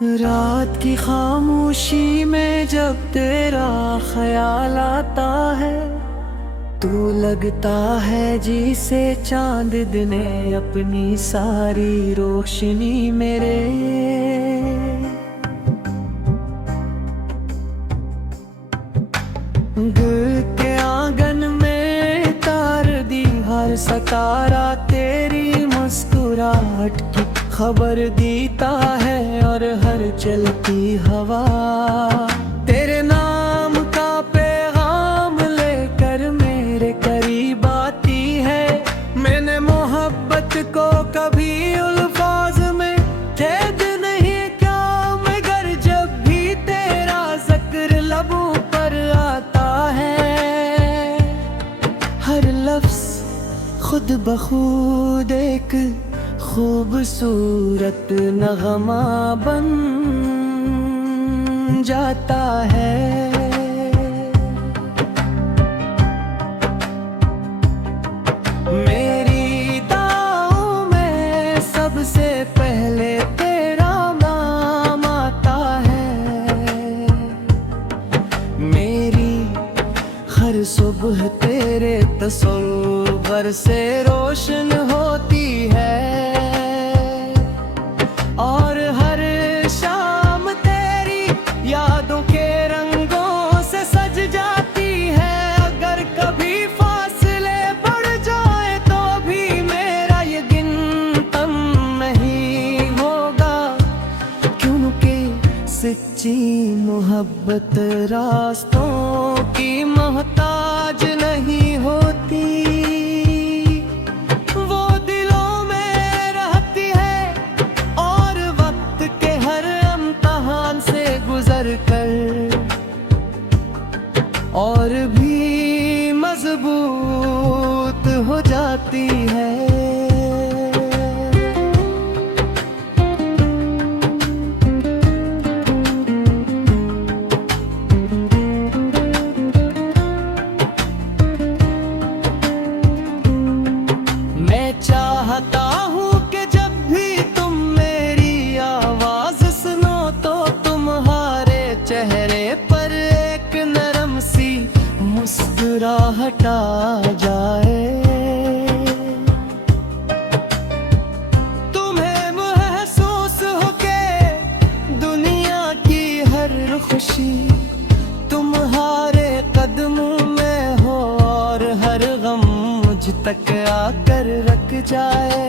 रात की खामोशी में जब तेरा ख्याल आता है, तू लगता है जिसे चांद ने अपनी सारी रोशनी मेरे। दिल के आंगन में तार दी हर सितारा तेरी मुस्कुराहट की खबर देता है, और हर चलती हवा तेरे नाम का पैगाम लेकर मेरे करीब आती है। मैंने मोहब्बत को कभी अल्फाज में कैद नहीं किया, मगर जब भी तेरा जिक्र लबों पर आता है, हर लफ्ज खुद ब खुद एक खूबसूरत नगमा बन जाता है। मेरी दाओं में सबसे पहले तेरा नाम आता है। मेरी हर सुबह तेरे तस्वीर से रोशन होती है, और हर शाम तेरी यादों के रंगों से सज जाती है। अगर कभी फासले बढ़ जाए तो भी मेरा यकीन कम नहीं होगा, क्योंकि सच्ची मोहब्बत रास्तों की मोहताज नहीं होती। कर और भी मजबूत हो जाती है। मैं चाहता हूँ कि जब भी तुम मेरी आवाज सुनो तो तुम्हारे चेहरे पर एक नरम सी मुस्कुराहट आ जाए। तुम्हें महसूस हो के दुनिया की हर खुशी तुम्हारे कदमों में हो, और हर गम मुझ तक आकर रख जाए।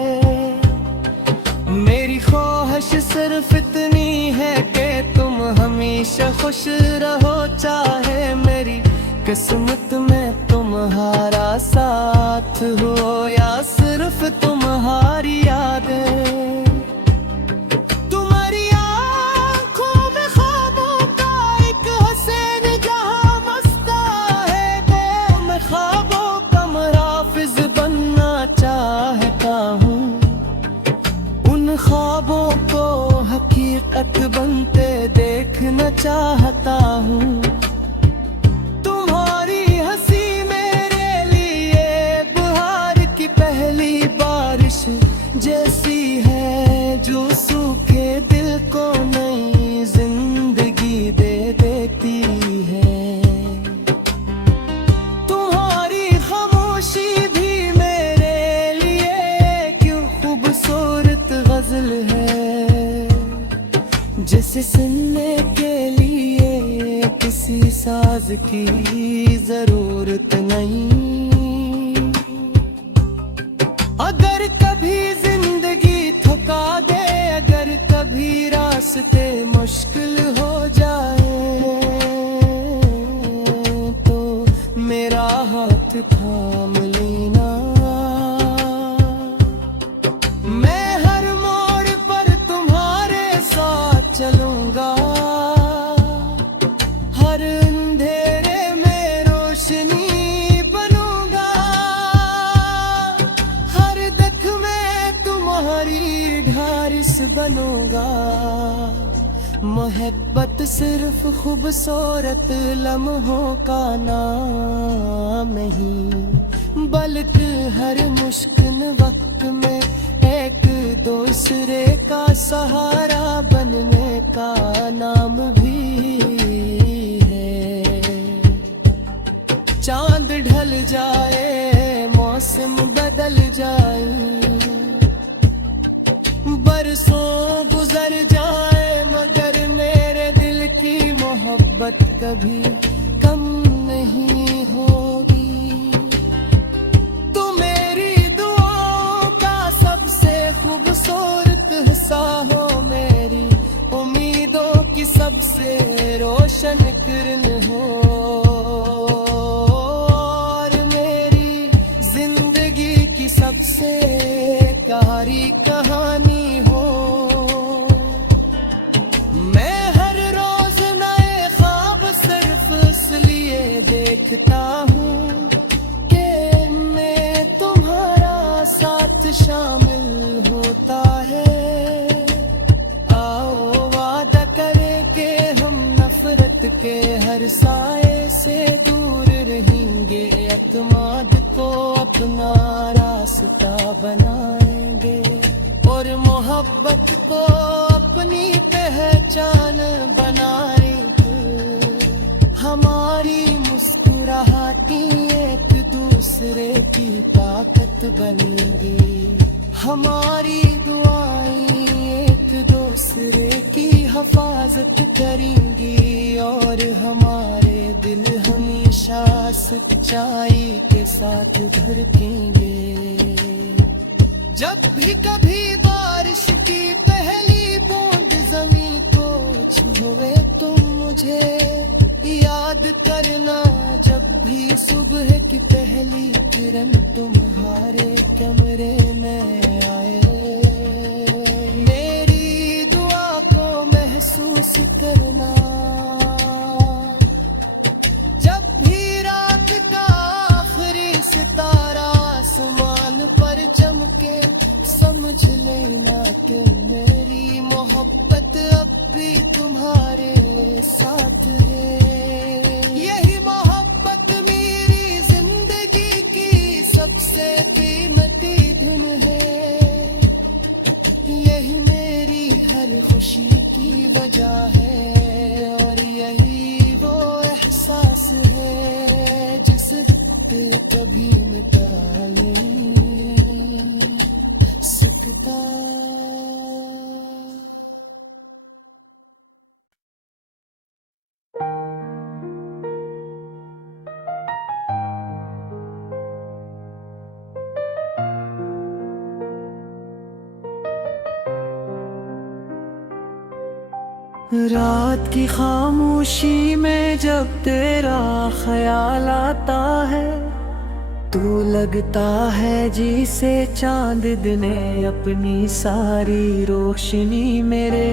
मेरी ख्वाहिश सिर्फ इतनी है कि तुम हमेशा खुश रहो, चाहे मेरी किस्मत में तुम्हारा साथ हो या सिर्फ तुम्हारी यादें। तुम्हारी आँखों में ख्वाबों का एक हसीन जहां मस्ता है, तो मैं ख्वाबों का मुहाफिज बनना चाहता हूँ। उन ख्वाबों को हकीकत बनते देखना चाहता हूँ। तुम्हारी हंसी मेरे लिए बहार की पहली बारिश जैसी है, जो सूखे दिल को नई जिंदगी दे देती है। तुम्हारी खामोशी भी मेरे लिए क्यों खूबसूरत गजल है, जिसे सुनने के लिए किसी साज की जरूरत नहीं। अगर कभी जिंदगी थका दे, अगर कभी रास्ते मुश्किल हो जाए, तो मेरा हाथ थाम लेना। मैं हर मोड़ पर तुम्हारे साथ चलूंगा, हर अंधेरे में रोशनी बनूंगा, हर दुख में तुम्हारी ढारिस बनूंगा। मोहब्बत सिर्फ खूबसूरत लम्हों का नाम नहीं, बल्कि हर मुश्किल वक्त में एक दूसरे का सहारा बनने का मोहब्बत कभी कम नहीं होगी। तू मेरी दुआओं का सबसे खूबसूरत हिस्सा हो, मेरी उम्मीदों की सबसे रोशन किरण हो, और मेरी जिंदगी की सबसे प्यारी कहानी हो। मैं हर रोज नए ख्वाब सिर्फ इसलिए देखता हूँ कि मैं तुम्हारा साथ शामिल होता है। आओ वादा करें कि हम नफरत के हर साए से दूर रहेंगे, एतमाद को अपना रास्ता बनाएंगे और मोहब्बत को अपनी पहचान बनाएंगे। हमारी मुस्कुराहटें एक दूसरे की ताकत बनेंगी, हमारी दुआएं एक दूसरे की हिफाजत करेंगी, और हमारे दिल हमेशा सच्चाई के साथ धड़केंगे। जब भी कभी बारिश की पहली बूंद जमीन को छुए तुम मुझे याद करना, जब भी सुबह की पहली किरण तुम्हारे कमरे में आए। मेरी दुआ को महसूस करना, जब भी रात का आखिरी सितारा आसमान पर चमके, समझ लेना कि मेरी मोहब्बत अब भी तुम्हारे साथ है। यही मोहब्बत मेरी जिंदगी की सबसे कीमती धुन है, यही मेरी हर खुशी की वजह है, और यही वो एहसास है जिसे कभी मिटा नहीं सकता। रात की खामोशी में जब तेरा ख्याल आता है, तू लगता है जिसे चांद ने अपनी सारी रोशनी मेरे।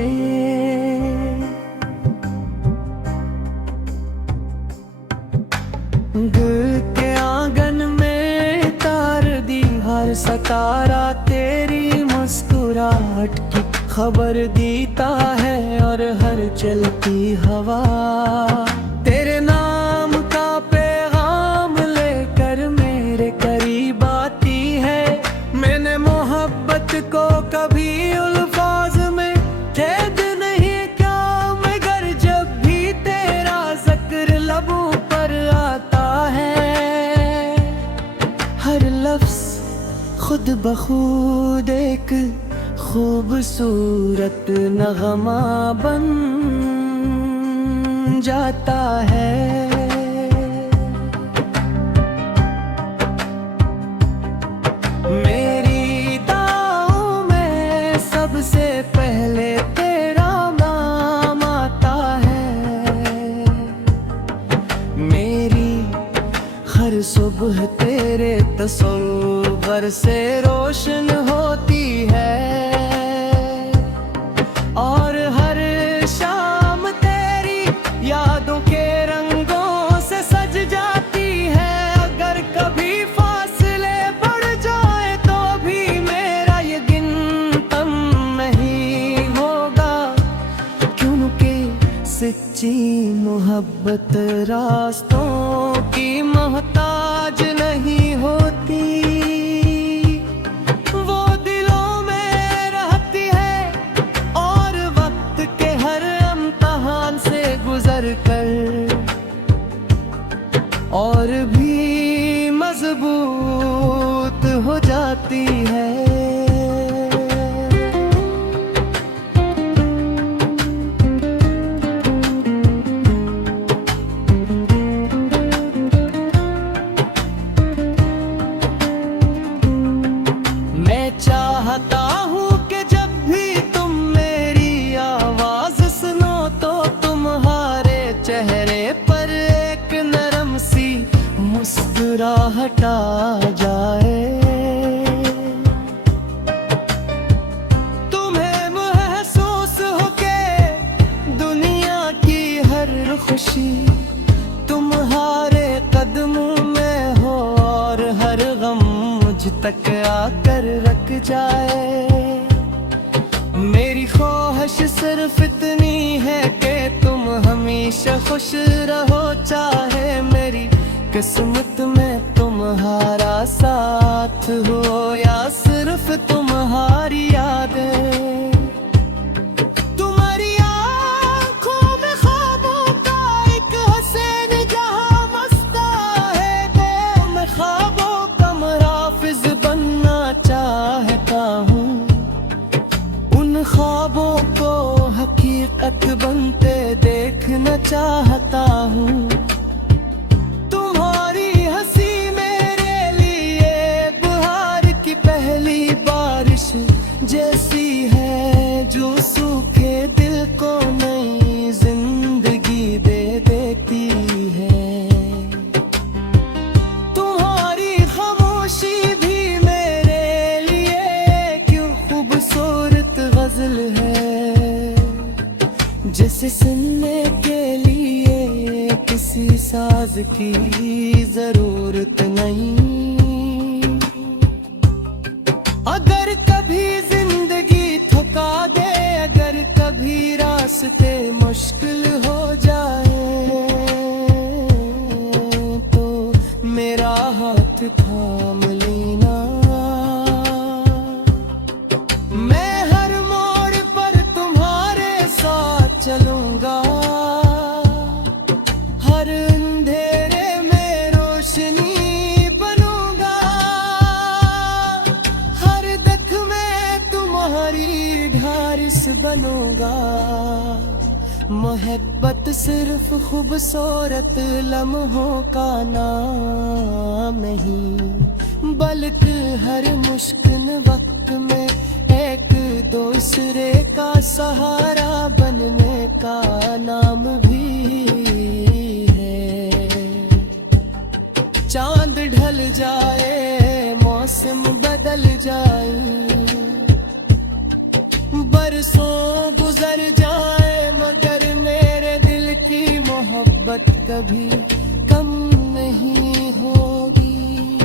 दिल के आंगन में तार दी हर सितारा तेरी मुस्कुराहट की खबर देता है, और हर चलती हवा तेरे नाम का पैगाम लेकर मेरे करीब आती है। मैंने मोहब्बत को कभी अल्फाज में कैद नहीं किया, मगर जब भी तेरा जिक्र लबों पर आता है, हर लफ्ज खुद बखुद एक खूबसूरत नगमा बन जाता है। मेरी दुआओं में सबसे पहले तेरा नाम आता है, मेरी हर सुबह तेरे तस्वीर से रोशन होती है, और हर शाम तेरी यादों के रंगों से सज जाती है। अगर कभी फासले बढ़ जाए तो भी मेरा ये गिनतम नहीं होगा, क्योंकि सच्ची मोहब्बत रास्तों की मोहताज नहीं होती। कर और भी मजबूत हो जाती है। हटा जाए। तुम्हें महसूस हो के दुनिया की हर खुशी तुम्हारे कदमों में हो, और हर गम मुझ तक आकर रख जाए। मेरी ख्वाहिश सिर्फ इतनी है कि तुम हमेशा खुश रहो, चाहे मेरी किस्मत में तुम्हारा साथ हो या सिर्फ तुम्हारी यादें। तुम्हारी आंखों में ख्वाबों का एक हसीन जहां मस्ता है, तो मैं ख्वाबों का मुहाफिज बनना चाहता हूँ। उन ख्वाबों को हकीकत बनते देखना चाहता हूँ। तुम्हारी हंसी मेरे लिए बहार की पहली बारिश जैसी है, जो सूखे दिल को नई जिंदगी दे देती है। तुम्हारी खामोशी भी मेरे लिए क्यों खूबसूरत गजल है, जिसे सुनने के लिए किसी साज की जरूरत नहीं। अगर कभी जिंदगी थका दे, अगर कभी रास्ते मुश्किल हो जाए, तो मेरा हाथ थाम लेना। मैं हर मोड़ पर तुम्हारे साथ चलूंगा, हर अंधेरे में रोशनी बनूंगा, हर दुख में तुम्हारी ढारिस बनूंगा। मोहब्बत सिर्फ खूबसूरत लम्हों का नाम नहीं, बल्कि हर मुश्किल वक्त में एक दूसरे का सहारा बनने का नाम भी है। चांद ढल जाए, मौसम बदल जाए, बरसों गुजर जाए, मगर मेरे दिल की मोहब्बत कभी कम नहीं होगी।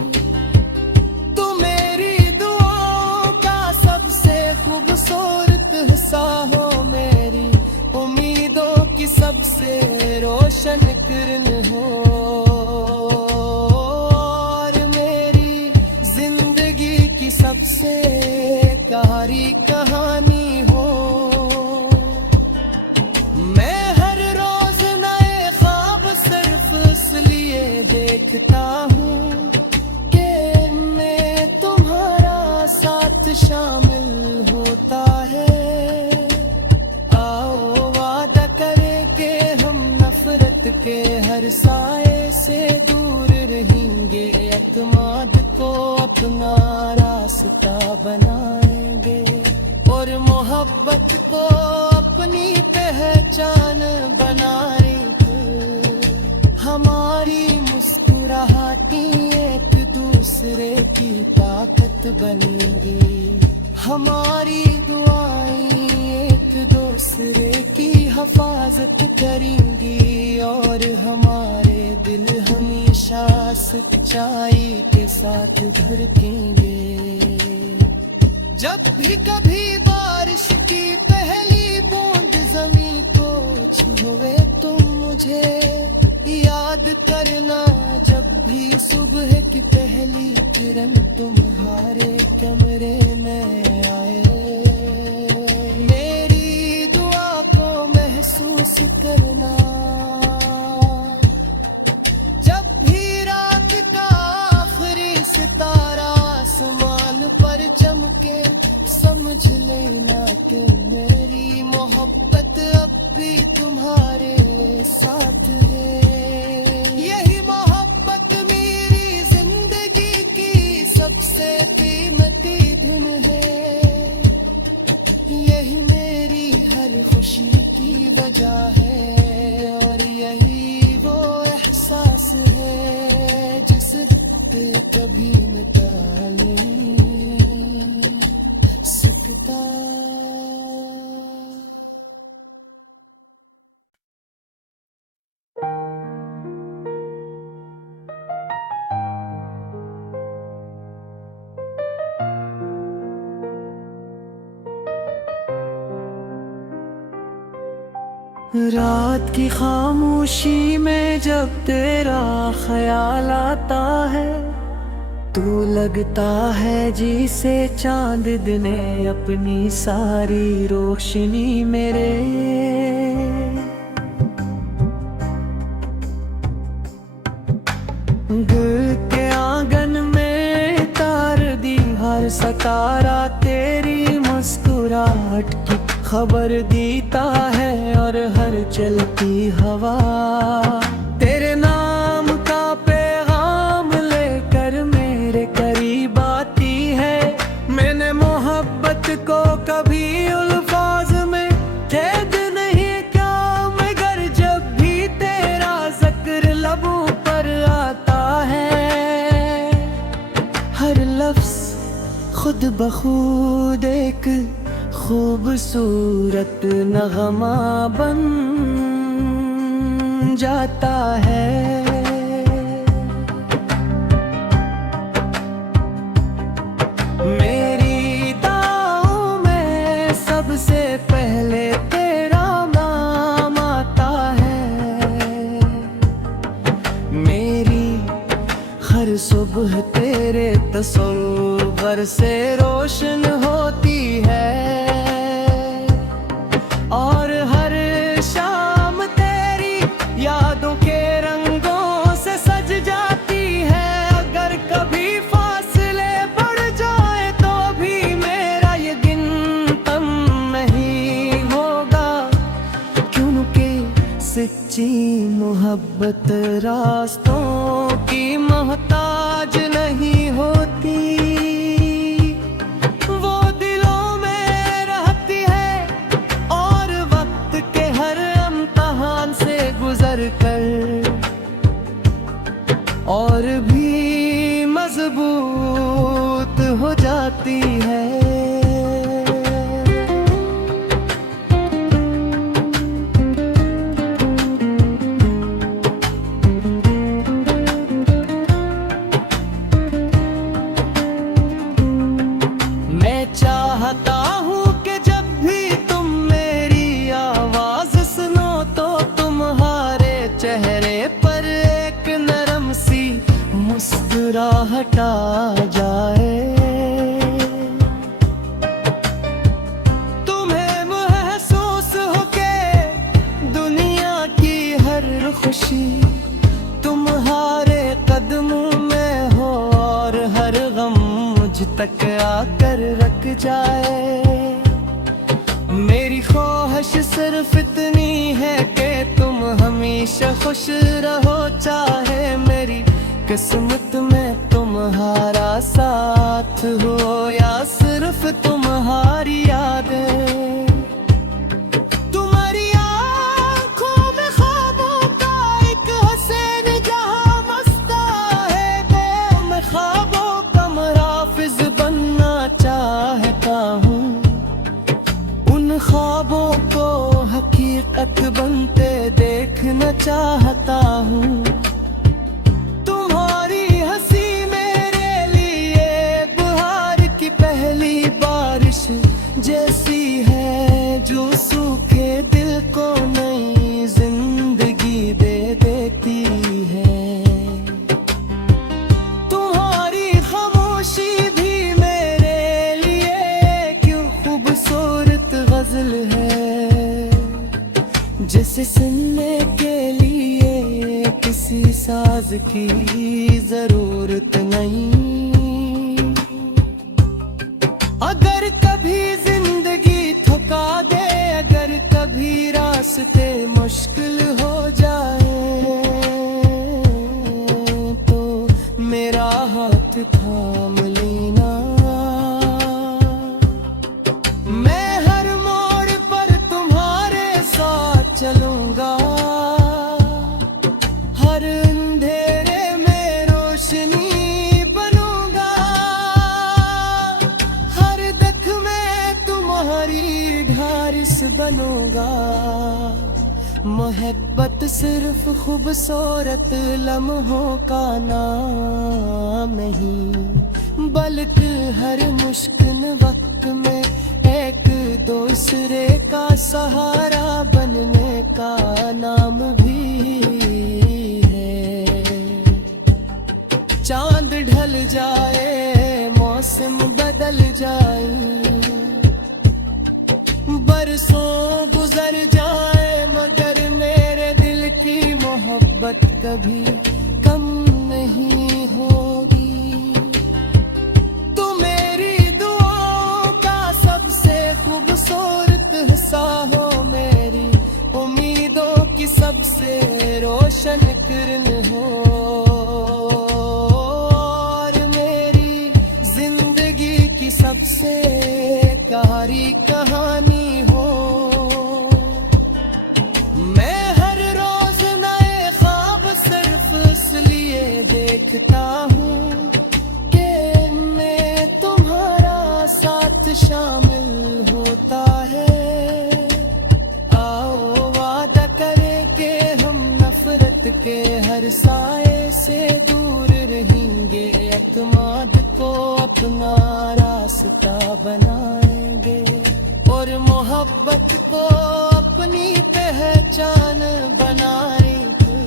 तुम मेरी दुआओं का सबसे खूबसूरत हिस्सा हो, मेरी उम्मीदों की सबसे रोशन किरण हो, और मेरी जिंदगी की सबसे प्यारी कहानी हो। मैं हर रोज नए ख्वाब सिर्फ इसलिए देखता हूँ कि मैं तुम्हारा साथ शामिल होता है। आओ वादा करें कि हम नफरत के हर साए से दूर रहेंगे, एतमाद को अपना रास्ता बनाएंगे, और मोहब्बत को अपनी पहचान बनाएंगे। हमारी मुस्कुराहटें एक दूसरे की ताकत बनेंगी, हमारी दुआएं एक दूसरे की हिफाजत करेंगी, और हमारे दिल हमेशा सच्चाई के साथ धड़केंगे। जब भी कभी बारिश की पहली बूंद जमीन को छुए तुम मुझे याद करना, जब भी सुबह की पहली किरण तुम्हारे कमरे में आए। मेरी दुआ को महसूस करना, जब भी रात का आखिरी सितारा आसमान पर चमके, समझ लेना कि मेरी मोहब्बत अब भी तुम्हारे साथ है। यही मोहब्बत मेरी जिंदगी की सबसे कीमती धुन है, यही मेरी हर खुशी की वजह है, और यही वो एहसास है जिस पे कभी मिटा नहीं सकता। रात की खामोशी में जब तेरा ख्याल आता है, तू लगता है जिसे चांद ने अपनी सारी रोशनी मेरे। दिल के आंगन में तार दी हर सतारा तेरी मुस्कुराहट की खबर देता है, और हर चलती हवा तेरे नाम का पैगाम लेकर मेरे करीब आती है। मैंने मोहब्बत को कभी अल्फाज में कैद नहीं किया, मगर जब भी तेरा जिक्र लबों पर आता है, हर लफ्ज खुद ब खुद एक खूबसूरत नगमा बन जाता है। मेरी दाओं में सबसे पहले तेरा नाम आता है। मेरी हर सुबह तेरे तस्वीर से रोशन होती है, और हर शाम तेरी यादों के रंगों से सज जाती है। अगर कभी फासले बढ़ जाए तो भी मेरा ये दिन कम नहीं होगा, क्योंकि सच्ची मोहब्बत रास्तों की मोहताज नहीं होती। कर और भी मजबूत हो जाती है। मैं चाहता हूँ कि जब भी तुम मेरी आवाज सुनो तो तुम्हारे चेहरे पर एक नरम सी मुस्कुराहट आ जाए। तुम्हें महसूस हो के दुनिया की हर खुशी तुम्हारे कदमों में हो, और हर गम मुझ तक आकर रख जाए। मेरी ख्वाहिश सिर्फ इतनी है कि तुम हमेशा खुश रहो, चाहे मेरी किस्मत में तुम्हारा साथ हो या सिर्फ तुम्हारी यादें। तुम्हारी आँखों में ख्वाबों का एक हसीन जहां मस्ता है, तो मैं ख्वाबों का मुहाफिज बनना चाहता हूँ। उन ख्वाबों को हकीकत बनते देखना चाहता हूँ। तुम्हारी हंसी मेरे लिए बहार की पहली बारिश जैसी है, जो सूखे दिल को नई जिंदगी दे देती है। तुम्हारी खामोशी भी मेरे लिए क्यों खूबसूरत गजल है, जिसे सुनने के लिए किसी साज की जरूरत नहीं। अगर कभी जिंदगी थका दे, अगर कभी रास्ते मुश्किल हो जाए, तो मेरा हाथ थाम लेना। मैं हर मोड़ पर तुम्हारे साथ चलूंगा, हर अंधेरे में रोशनी बन मोहब्बत सिर्फ खूबसूरत लम्हों का नाम नहीं, बल्कि हर मुश्किल वक्त में एक दूसरे का सहारा बनने का नाम भी है। चांद ढल जाए, मौसम बदल जाए, बरसों गुजर जाए, मगर मेरे दिल की मोहब्बत कभी कम नहीं होगी। तू मेरी दुआओं का सबसे खूबसूरत हिस्सा हो, मेरी उम्मीदों की सबसे रोशन किरण हो, और मेरी जिंदगी की सबसे प्यारी कहानी हो। मैं हर रोज नए ख्वाब सिर्फ इसलिए देखता हूँ कि मैं तुम्हारा साथ शामिल होता है। आओ वादा करें कि हम नफरत के हर साए से दूर रहेंगे, एतमाद को अपना रास्ता बनाएंगे और मोहब्बत को अपनी पहचान बनाएंगे।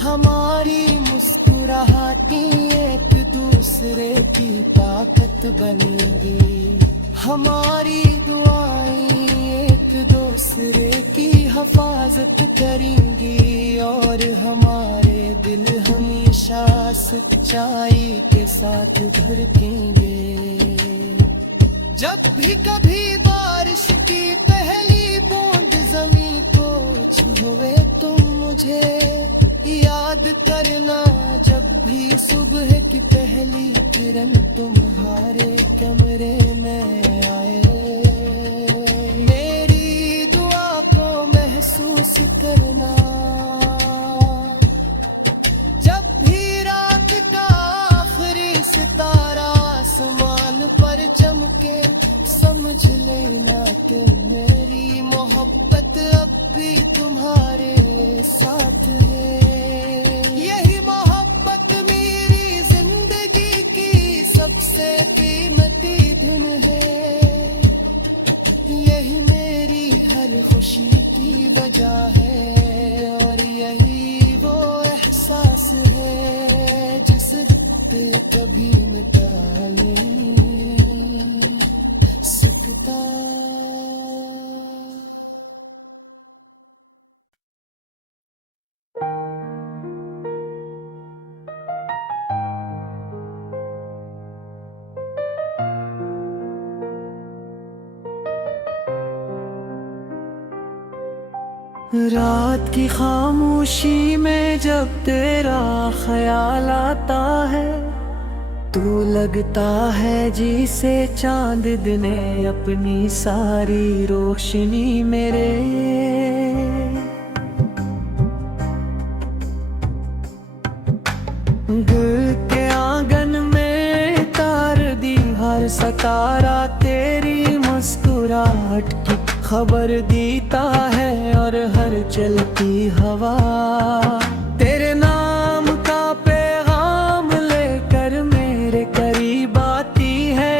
हमारी मुस्कुराहटें एक दूसरे की ताकत बनेंगी, हमारी दुआएं एक दूसरे की हिफाजत करेंगी, और हमारे दिल हमेशा सच्चाई के साथ धड़केंगे। जब भी कभी बारिश की पहली बूंद जमीन को छुए तुम मुझे याद करना, जब भी सुबह की पहली किरण तुम्हारे कमरे में आए। मेरी दुआ को महसूस करना, जब भी रात का आखिरी सितारा आसमान पर चमके, समझ लेना कि मेरी मोहब्बत अब भी तुम्हारे साथ है। यही मोहब्बत मेरी जिंदगी की सबसे कीमती धुन है, यही मेरी हर खुशी की वजह है, और यही वो एहसास है जिसे कभी मिटा नहीं सकता। रात की खामोशी में जब तेरा ख्याल आता है, तू लगता है जिसे चांद ने अपनी सारी रोशनी मेरे। दिल के आंगन में तार दी हर सितारा तेरी मुस्कुराहट की खबर देता है, और हर चलती हवा तेरे नाम का पैगाम लेकर मेरे करीब आती है।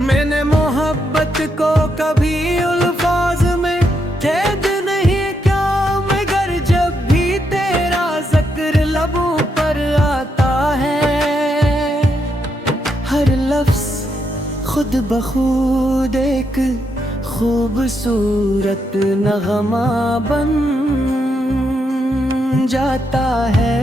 मैंने मोहब्बत को कभी अल्फाज में कैद नहीं किया, मगर जब भी तेरा जिक्र लबों पर आता है, हर लफ्ज खुद ब खुद एक खूबसूरत नगमा बन जाता है।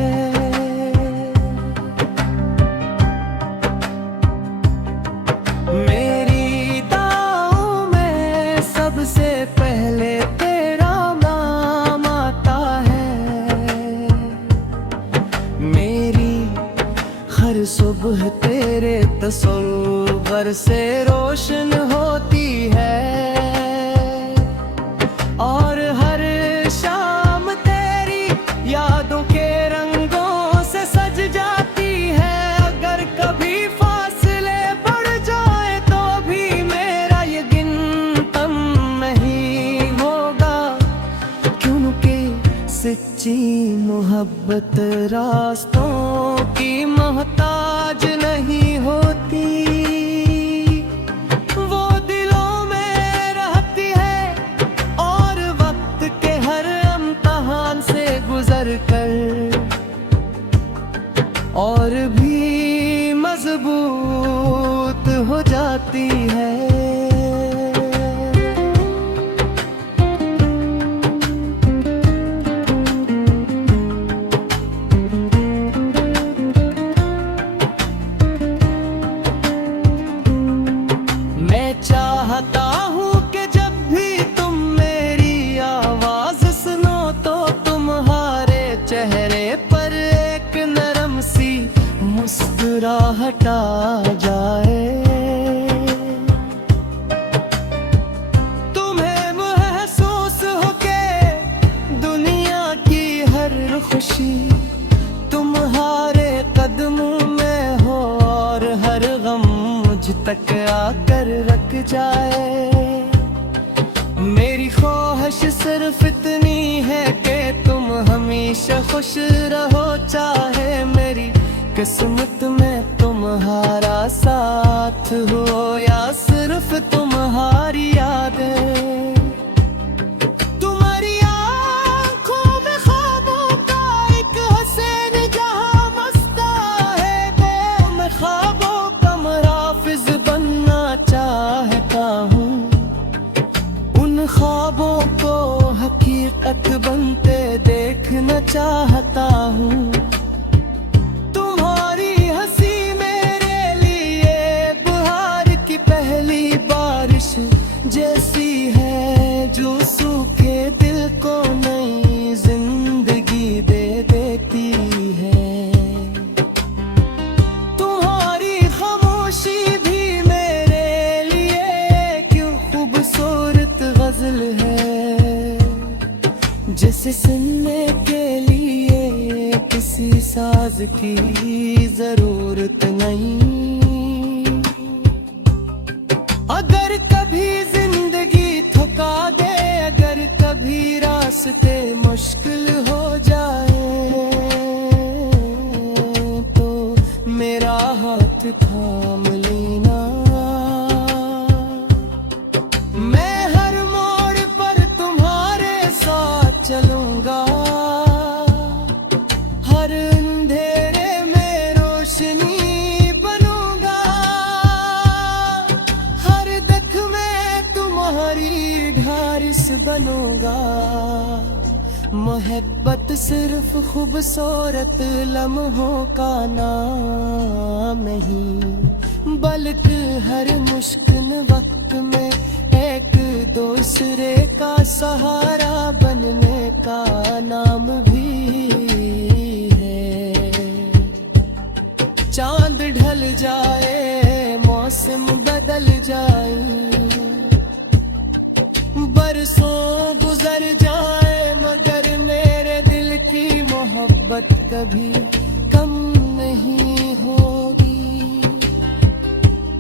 मेरी दुआओं में सबसे पहले तेरा नाम आता है, मेरी हर सुबह तेरे तसव्वुर से रोशन होती है, और हर शाम तेरी यादों के रंगों से सज जाती है। अगर कभी फासले बढ़ जाए तो भी मेरा ये गिनतम नहीं होगा, क्योंकि सच्ची मोहब्बत रास्तों की मोहताज नहीं होती, वो दिलों में रहती है और वक्त के हर इम्तिहान से गुजर कर और भी मजबूत हो जाती है। चाहता हूँ कि जब भी तुम मेरी आवाज सुनो तो तुम्हारे चेहरे पर एक नरम सी मुस्कुराहट आ जाए। तुम्हें महसूस हो के दुनिया की हर खुशी तुम्हारे कदमों में हो और हर गम मुझ तक आकर रख जाए। मेरी ख्वाहिश सिर्फ इतनी है कि तुम हमेशा खुश रहो, चाहे मेरी किस्मत में तुम्हारा साथ हो या सिर्फ तुम्हारी यादें। तुम्हारी आंखों में ख्वाबों का एक हसीन जहां मस्ता है, वो मैं ख्वाबों का मुहाफिज बनना चाहता हूँ। उन ख्वाबों को हकीकत बनते देखना चाहता हूँ। तुम्हारी हंसी मेरे लिए बहार की पहली बारिश जैसी है, जो सूखे दिल को नई जिंदगी दे देती है। तुम्हारी खामोशी भी मेरे लिए क्यों खूबसूरत गजल है, जिसे सुनने के लिए किसी साज की जरूरत नहीं। अगर कभी जिंदगी थका दे, अगर कभी रास्ते मुश्किल हो जाए, तो मेरा हाथ थाम लेना। मैं हर मोड़ पर तुम्हारे साथ चलूंगा, हर अंधेरे में रोशनी बनूंगा, हर दुख में तुम्हारी ढारिस बनूंगा। मोहब्बत सिर्फ खूबसूरत लम्हों का नाम नहीं, बल्कि हर मुश्किल वक्त में एक दूसरे का सहारा बनने का नाम भी है। चांद ढल जाए, मौसम बदल जाए, बरसों गुजर जाए, मगर मेरे दिल की मोहब्बत कभी कम नहीं होगी।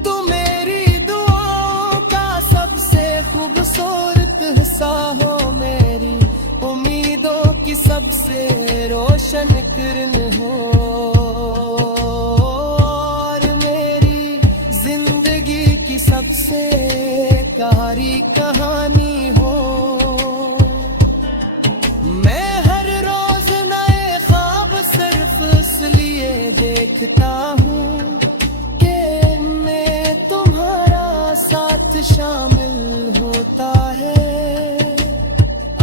तू मेरी दुआओं का सबसे खूबसूरत हिस्सा हो, मेरी उम्मीदों की सबसे रोशन किरण हो, और मेरी जिंदगी की सबसे प्यारी कहानी हो। मैं हर रोज नए ख्वाब सिर्फ इसलिए देखता हूँ कि मैं तुम्हारा साथ शामिल होता है।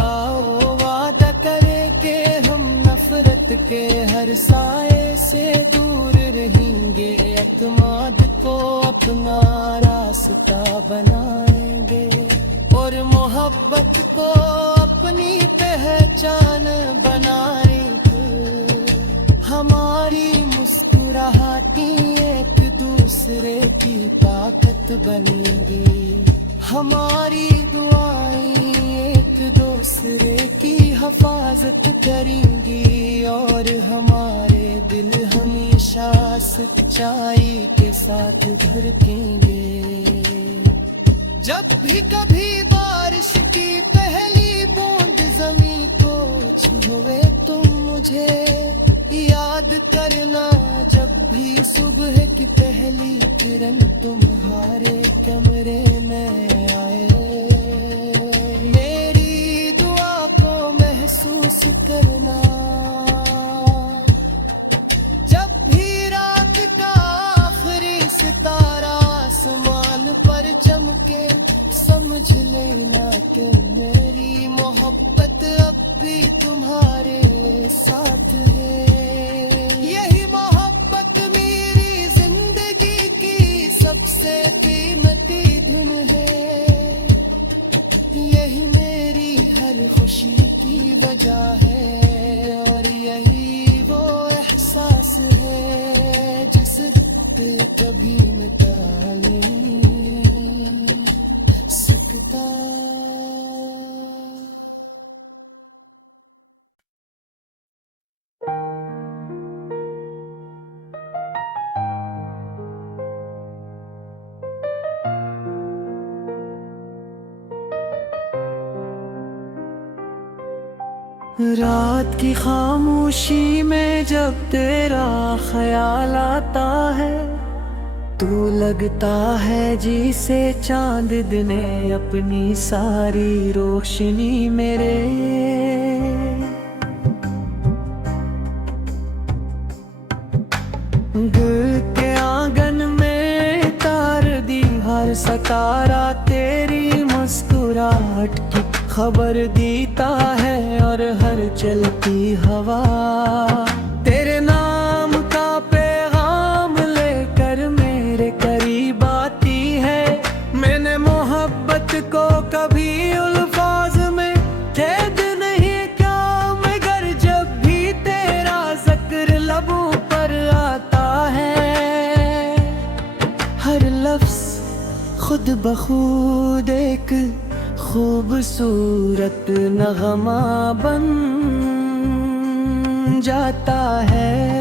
आओ वादा करें कि हम नफरत के हर साए से दूर रहेंगे, एतमाद को अपना रास्ता बनाएंगे और मोहब्बत को अपनी पहचान बनाएंगे। हमारी मुस्कुराहटें एक दूसरे की ताकत बनेंगी, हमारी दुआएं एक दूसरे की हिफाजत करेंगी, और हमारे दिल हमेशा सच्चाई के साथ धड़केंगे। जब भी कभी बारिश की पहली बूंद जमी को छुए तुम मुझे। याद करना जब भी सुबह की पहली किरण तुम्हारे कमरे में आए। मेरी दुआ को महसूस करना जब भी रात का आखिरी सितारा आसमान पर चमके। समझ लेना कि मेरी मोहब्बत अब भी तुम्हारे साथ है। यही मोहब्बत मेरी जिंदगी की सबसे कीमती धुन है। यही मेरी हर खुशी की वजह है और यही वो एहसास है जिस पे कभी मिटा नहीं सकता। रात की खामोशी में जब तेरा ख्याल आता है तू लगता है जिसे चांद ने अपनी सारी रोशनी मेरे। दिल के आंगन में तार दी हर सतारा तेरी मुस्कुराहट की खबर देता है और हर चलती हवा तेरे नाम का पैगाम लेकर मेरे करीब आती है। मैंने मोहब्बत को कभी अल्फाज में कैद नहीं किया मगर जब भी तेरा जिक्र लबों पर आता है हर लफ्ज खुद बखुद एक खूबसूरत नगमा बन जाता है।